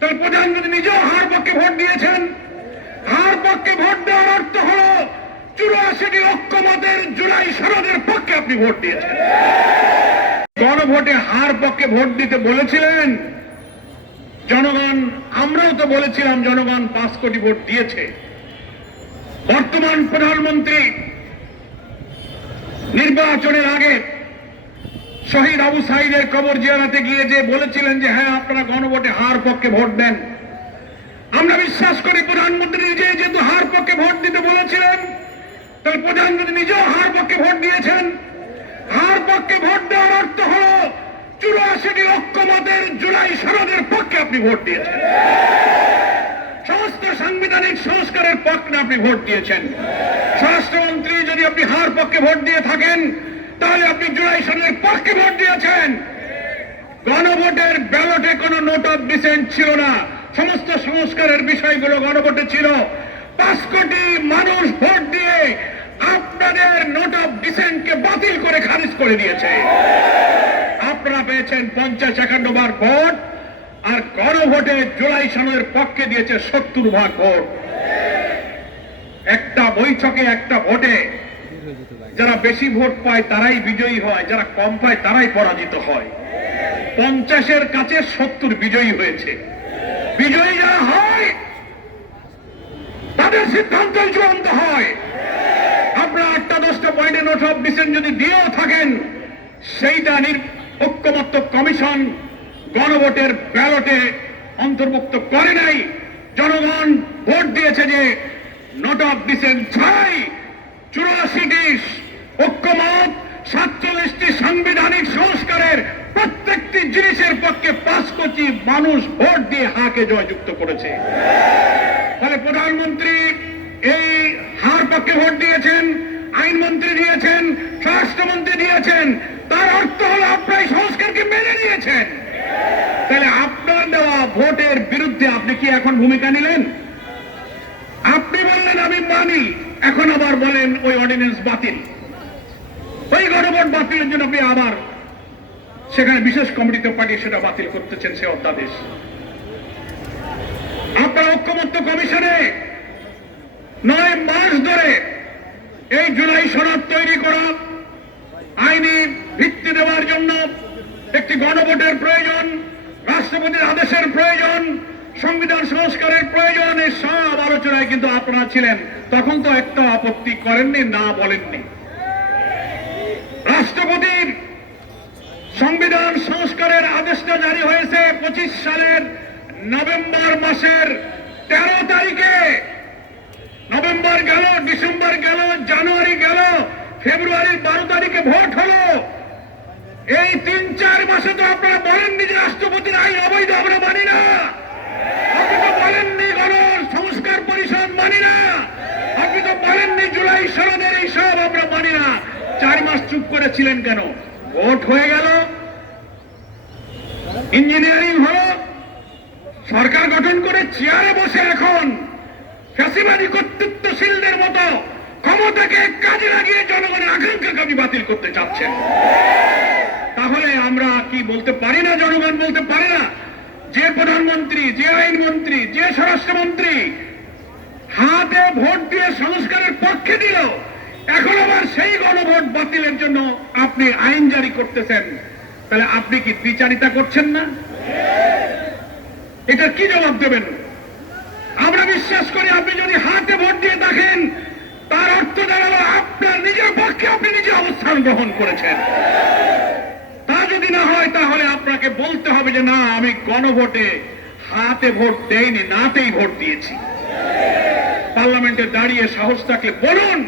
তাহলে প্রধানমন্ত্রী নিজেও হার পক্ষে ভোট দিয়েছেন। হার পক্ষে ভোট দেওয়ার অর্থ হল 84টি ঐক্যমতের জুলাই সনদের পক্ষে আপনি ভোট দিয়েছেন। গণভোটে হার পক্ষে ভোট দিতে বলেছিলেন জনগণ, আমরাও তো বলেছিলাম জনগণ 5 কোটি ভোট দিয়েছে। বর্তমান প্রধানমন্ত্রী নির্বাচনের আগে শহীদ আবু সাইদের কবর জিয়ারতে গিয়ে যে বলেছিলেন যে হ্যাঁ আপনারা গণভোটে হার পক্ষে ভোট দেন, আমরা বিশ্বাস করি প্রধানমন্ত্রী নিজে যেহেতু হার পক্ষে ভোট দিতে বলেছিলেন, তাহলে প্রধানমন্ত্রী নিজেও হার পক্ষে ভোট দিয়েছেন। হার পক্ষে ভোট দেওয়ার অর্থ হল 84টি ঐক্যমতের জুলাই সনদের পক্ষে আপনি ভোট দিয়েছেন। সমস্ত সাংবিধানিক সংস্কারের পক্ষে আপনি ভোট দিয়েছেন। স্বরাষ্ট্রমন্ত্রী যদি আপনি হার পক্ষে ভোট দিয়ে থাকেন তাহলে আপনি জুলাই সনদের পক্ষে ভোট দিয়েছেন। গণভোটের ব্যালটে কোনো নোট অফ ডিসেন্ট ছিল না, সমস্ত সংস্কারের বিষয়গুলো গণভোটে ছিল। 5 কোটি মানুষ ভোট দিয়ে আপনাদের নোট অফ ডিসেন্টকে বাতিল করে খারিজ করে দিয়েছে। আপনারা পেয়েছেন 50-51 বার ভোট, আর গণভোটে জুলাই সনদের পক্ষে দিয়েছে 70 ভাগ ভোট। একটা বৈঠকে একটা ভোটে যারা বেশি ভোট পায় তারাই বিজয়ী হয়, যারা কম পায় তারাই পরাজিত হয়। 50-এর কাছে 70 বিজয়ী হয়েছে। বিজয়ী যারা হয় তাদের সিদ্ধান্তই চূড়ান্ত হয়। আপনারা 8টা-10টা পয়েন্টে নোট অফ ডিসেন্ট যদি দিয়েও থাকেন, সেইটা ঐক্যমত্য কমিশন গণভোটের ব্যালটে অন্তর্ভুক্ত করে নাই। জনগণ ভোট দিয়েছে যে নোট অফ ডিসেন্ট ছাড়াই 84টি ঐক্যমত, 47টি সাংবিধানিক সংস্কারের প্রত্যেকটি জিনিসের পক্ষে 5 কোটি মানুষ ভোট দিয়ে হাকে জয়যুক্ত করেছে। ফলে প্রধানমন্ত্রী এই হার পক্ষে ভোট দিয়েছেন, আইনমন্ত্রী দিয়েছেন, স্বরাষ্ট্রমন্ত্রী দিয়েছেন, তার অর্থ হল আপনার সংস্কারকে মেনে নিয়েছেন। তাহলে আপনার দেওয়া ভোটের বিরুদ্ধে আপনি কি এখন ভূমিকা নিলেন? আপনি বললেন আমি মানি, এখন আবার বলেন ওই অর্ডিন্যান্স বাতিল। ওই গণভোট বাতিলের জন্য আপনি আবার সেখানে বিশেষ কমিটিতে পাঠিয়ে সেটা বাতিল করতেছেন সে অধ্যাদেশ। আপনার ঐক্যমত্য কমিশনে 9 মাস ধরে এই জুলাই সনদ তৈরি করা, আইনি ভিত্তি দেওয়ার জন্য একটি গণভোটের প্রয়োজন, রাষ্ট্রপতির আদেশের প্রয়োজন, সংবিধান সংস্কারের প্রয়োজন, এই সব আলোচনায় কিন্তু আপনারা ছিলেন। তখন তো একটা আপত্তি করেননি, না বলেননি। রাষ্ট্রপতির সংবিধান সংস্কারের আদেশটা জারি হয়েছে 25 সালের নভেম্বর মাসের 13 তারিখে। নভেম্বর গেল, ডিসেম্বর গেল, জানুয়ারি গেল, ফেব্রুয়ারির 12 তারিখে ভোট হলো। এই 3-4 মাসে তো আপনারা বলেননি যে রাষ্ট্রপতির আইন অবৈধ, আমরা মানি না। আপনি তো বলেননি গণ সংস্কার পরিষদ মানি না। আপনি তো বলেননি জুলাই সনদের এই সব আমরা মানি না। 4 মাস চুপ করেছিলেন কেন? ভোট হয়ে গেল, ইঞ্জিনিয়ারিং হলো, সরকার গঠন করে চেয়ারে বসে এখন ফ্যাসিবাদী কর্তৃত্বশীলদের মতো ক্ষমতাকে কাজে লাগিয়ে জনগণের আকাঙ্ক্ষাকে আপনি বাতিল করতে চাচ্ছেন। তাহলে আমরা কি বলতে পারি না, জনগণ বলতে পারে না যে প্রধানমন্ত্রী, যে আইনমন্ত্রী, যে স্বরাষ্ট্রমন্ত্রী হাতে ভোট দিয়ে সংস্কারের পক্ষে দিল, এখন আবার সেই গণভোট বাতিলের জন্য আপনি আইন জারি করতেছেন? তাহলে আপনি কি বিচারিতা করছেন না? এটা কি জবাব দেবেন? আমরা বিশ্বাস করি আপনি যদি হাতে ভোট দিয়ে থাকেন তার অর্থ দাঁড়ালো আপনার নিজের পক্ষে আপনি নিজে অবস্থান গ্রহণ করেছেন। তা যদি না হয় তাহলে আপনাকে বলতে হবে যে না, আমি গণভোটে হাতে ভোট দেইনি, নাতেই ভোট দিয়েছি। পার্লামেন্টে দাঁড়িয়ে সাহস থাকলে বলুন